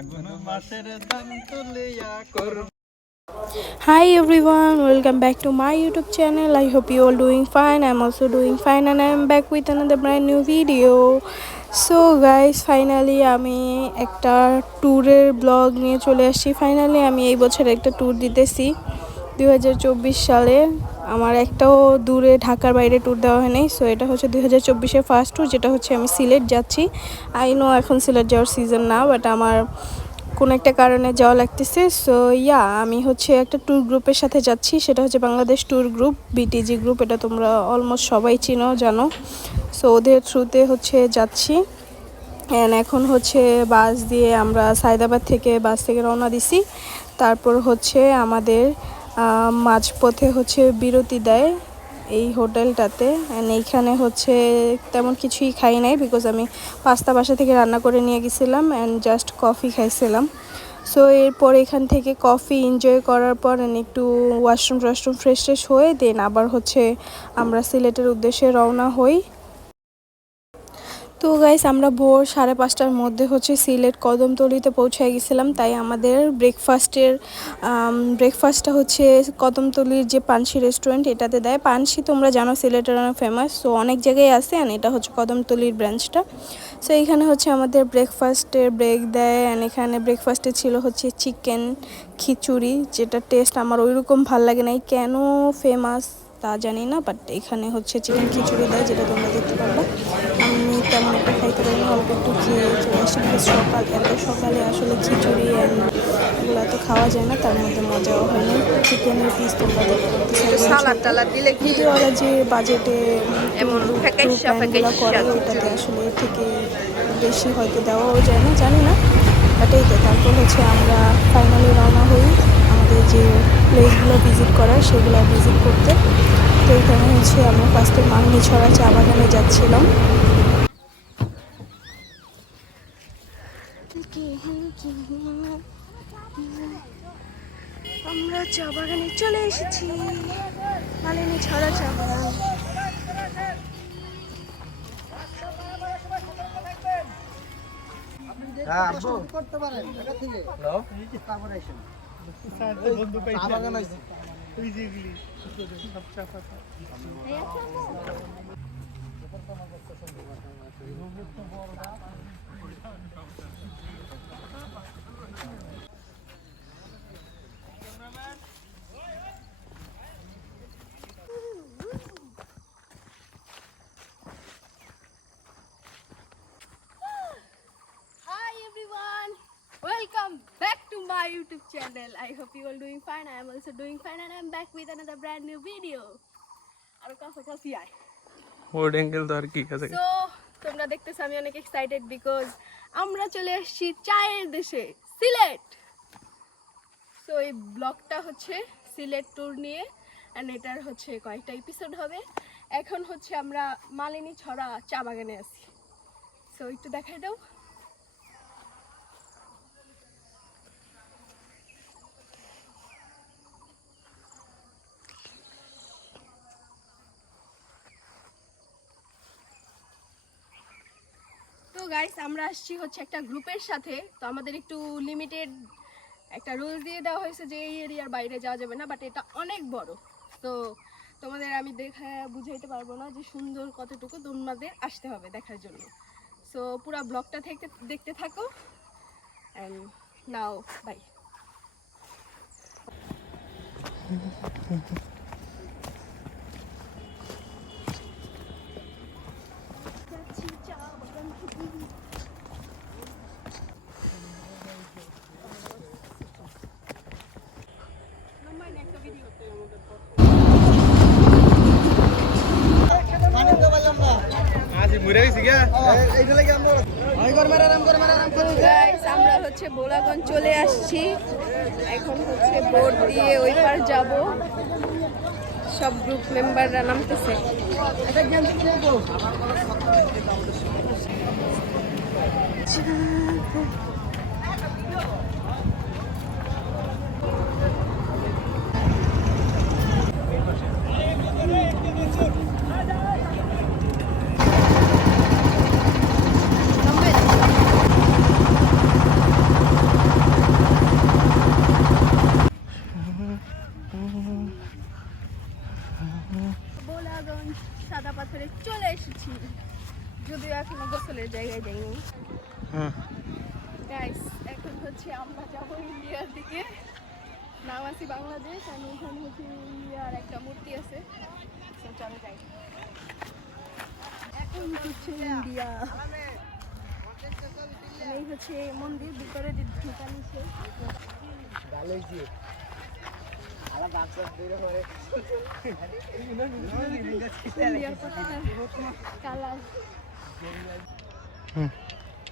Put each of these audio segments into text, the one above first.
Hi everyone, welcome back to my YouTube channel. I hope you all doing fine. I'm also doing fine and I'm back with another brand new video. So guys, finally আমি একটা ট্যুরের blog নিয়ে চলে আসছি। Finally আমি এই বছর একটা ট্যুর দিতেছি 2024 সালে। আমার একটাও দূরে ঢাকার বাইরে ট্যুর দেওয়া হয়নি। সো এটা হচ্ছে 2024-এর ফার্স্ট ট্যুর, যেটা হচ্ছে আমি সিলেট যাচ্ছি। আই নো এখন সিলেট যাওয়ার সিজন না, বাট আমার কোনো একটা কারণে যাওয়া লাগতেছে। সো আমি হচ্ছে একটা ট্যুর গ্রুপের সাথে যাচ্ছি, সেটা হচ্ছে বাংলাদেশ ট্যুর গ্রুপ, বিটিজি গ্রুপ। এটা তোমরা অলমোস্ট সবাই চিনো, জানো। সো ওদের থ্রুতে হচ্ছে যাচ্ছি। অ্যান্ড এখন হচ্ছে বাস দিয়ে আমরা সায়দাবাদ থেকে বাস থেকে রওনা দিছি। তারপর হচ্ছে আমাদের মাঝপথে হচ্ছে বিরতি দেয় এই হোটেলটাতে। অ্যান্ড এইখানে হচ্ছে তেমন কিছুই খাই নাই, বিকজ আমি পাস্তা বাসা থেকে রান্না করে নিয়ে গেছিলাম অ্যান্ড জাস্ট কফি খাইছিলাম। সো এরপর এখান থেকে কফি এনজয় করার পর একটু ওয়াশরুম ফ্রেশ হয়ে দেন আবার হচ্ছে আমরা সিলেটের উদ্দেশ্যে রওনা হই। তো গাইস, আমরা ভোর 5:30টার মধ্যে হচ্ছে সিলেট কদমতলিতে পৌঁছে গেছিলাম। তাই আমাদের ব্রেকফাস্টটা হচ্ছে কদমতলির যে পানসি রেস্টুরেন্ট, এটাতে দেয়। পানসি তোমরা জানো সিলেটের অনেক ফেমাস, সো অনেক জায়গায় আছে। অ্যান্ড এটা হচ্ছে কদমতলির ব্রাঞ্চটা। সো এইখানে হচ্ছে আমাদের ব্রেকফাস্টের ব্রেক দেয়। অ্যান্ড এখানে ব্রেকফাস্টে ছিল হচ্ছে চিকেন খিচুড়ি, যেটা টেস্ট আমার ওইরকম ভাল লাগে নাই, কেন ফেমাস তা জানি না, বাট এখানে হচ্ছে চিকেন খিচুড়ি দেয়, যেটা তোমরা দেখতে পারবে। আমি তেমন একটা খাইতে পারি না, অল্প একটু খেয়ে চলে আসছি। এত সকালে আসলে খিচুড়ি এগুলো তো খাওয়া যায় না, তার মধ্যে মজাও হয়নি। চিকেনের পিস তোমরা ভিডিওওয়ালা যে বাজেটে প্ল্যানগুলো করে, ওইটাতে আসলে এর থেকে বেশি হয়তো দেওয়াও যায় না, জানি না। বাট এই তো, তারপর হচ্ছে আমরা ফাইনালি রওনা হই আমাদের যে প্লেসগুলো ভিজিট করার, সেগুলো ভিজিট করতে। তো এখানে হচ্ছে আমরা ফার্স্টে মাঙ্গিছড়া চা বাগানে যাচ্ছিলাম। আমরা চা বাগানে চলে এসেছি, মালিনীছড়া চা বাগান। করতে পারেন এটা থেকে তারপরে আসেন বন্ধু পাইছে চা বাগান আছে ওই যেগুলি সব চা পাতা। Welcome back to my YouTube channel. I hope you all doing fine. I am also doing fine and I am back with another brand new video. আর কাছে আয় ওড অ্যাঙ্গেল তো আর কি কাছে। সো তোমরা দেখতেছো আমি অনেক এক্সাইটেড, বিকজ আমরা চলে আসছি চায়ের দেশে সিলেট। সো এই ব্লগটা হচ্ছে সিলেট ট্যুর নিয়ে, এন্ড এটার হচ্ছে কয়েকটা এপিসোড হবে। এখন হচ্ছে আমরা মালিনীছড়া চা বাগানে আছি। সো একটু দেখাই দাও। তো গাইস, আমরা আসছি হচ্ছে একটা গ্রুপের সাথে। তো আমাদের একটু লিমিটেড একটা রুলস দিয়ে দেওয়া হয়েছে যে এই এরিয়ার বাইরে যাওয়া যাবে না, বাট এটা অনেক বড়। তো তোমাদের আমি দেখা বুঝাইতে পারবো না যে সুন্দর কতটুকু, তোমাদের আসতে হবে দেখার জন্য। সো পুরো ব্লগটা দেখতে থাকো এন্ড নাও বাই। আমরা হচ্ছে বোলাগঞ্জ চলে আসছি। এখন হচ্ছে বোট দিয়ে ওই পার যাব। সব গ্রুপ মেম্বাররা নামতেছে। ভোলাগঞ্জ সাদা পাথরে চলে এসেছি, যদিও এখনো গোসলের জায়গায় যাইনি। গাইস এখন হচ্ছে আমরা যাবো ইন্ডিয়ার দিকে। নাম আছে বাংলাদেশ, আর এখানে হচ্ছে ইন্ডিয়ার একটা মূর্তি আছে। চলো যাই। এখন হচ্ছে ইন্ডিয়া, এই হচ্ছে মন্দির, ভিতরে যে ঢুকানি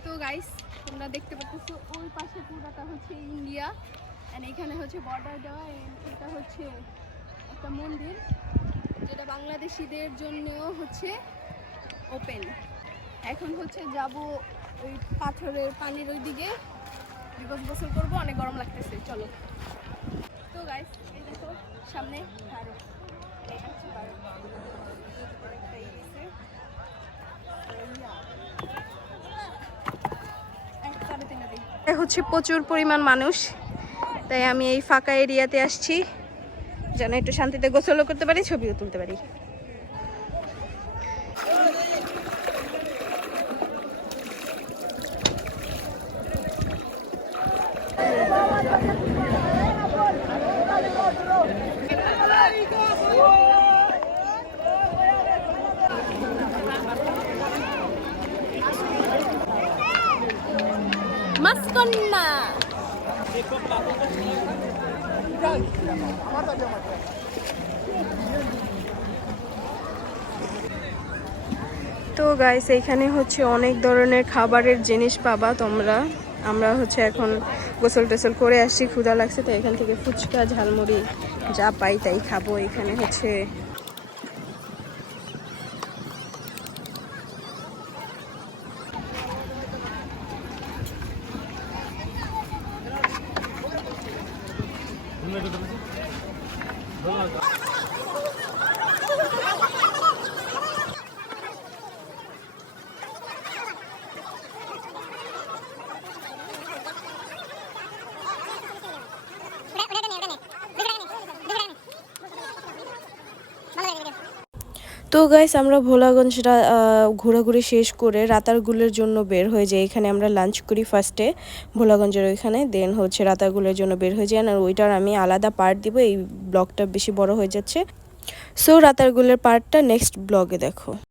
তো গাইস তোমরা দেখতে পাচ্ছ ওই পাশে পুরোটা হচ্ছে ইন্ডিয়া, এন্ড এখানে হচ্ছে বর্ডার দেওয়া। এটা হচ্ছে একটা মন্দির যেটা বাংলাদেশিদের জন্যও হচ্ছে ওপেন। এখন হচ্ছে যাব ওই পাথরের পানির ওই দিকে, বিকজ গোসল করবো, অনেক গরম লাগতেছে। চলো। তো গাইস এই দেখো সামনে আরো এটা হচ্ছে হচ্ছে প্রচুর পরিমাণ মানুষ, তাই আমি এই ফাঁকা এরিয়াতে আসছি যেন একটু শান্তিতে গোসলও করতে পারি, ছবিও তুলতে পারি। মাসকন্যা তো গাইস এইখানে হচ্ছে অনেক ধরনের খাবারের জিনিস পাবা তোমরা। আমরা হচ্ছে এখন গোসল টোসল করে আসছি, ক্ষুধা লাগছে, তো এখান থেকে ফুচকা ঝালমুড়ি যা পাই তাই খাবো। এখানে হচ্ছে তো গাইস আমরা ভোলাগঞ্জ ঘোরাঘুরি শেষ করে রাতারগুলের জন্য বের হয়ে যাই। এখানে আমরা লাঞ্চ করি ফার্স্টে ভোলাগঞ্জের ওইখানে, দেন হচ্ছে রাতারগুলের জন্য বের হয়ে যাই। আর ওইটার আমি আলাদা পার্ট দিব, এই ব্লগটা বেশি বড় হয়ে যাচ্ছে। সো রাতারগুলের পার্টটা নেক্সট ব্লগে দেখো।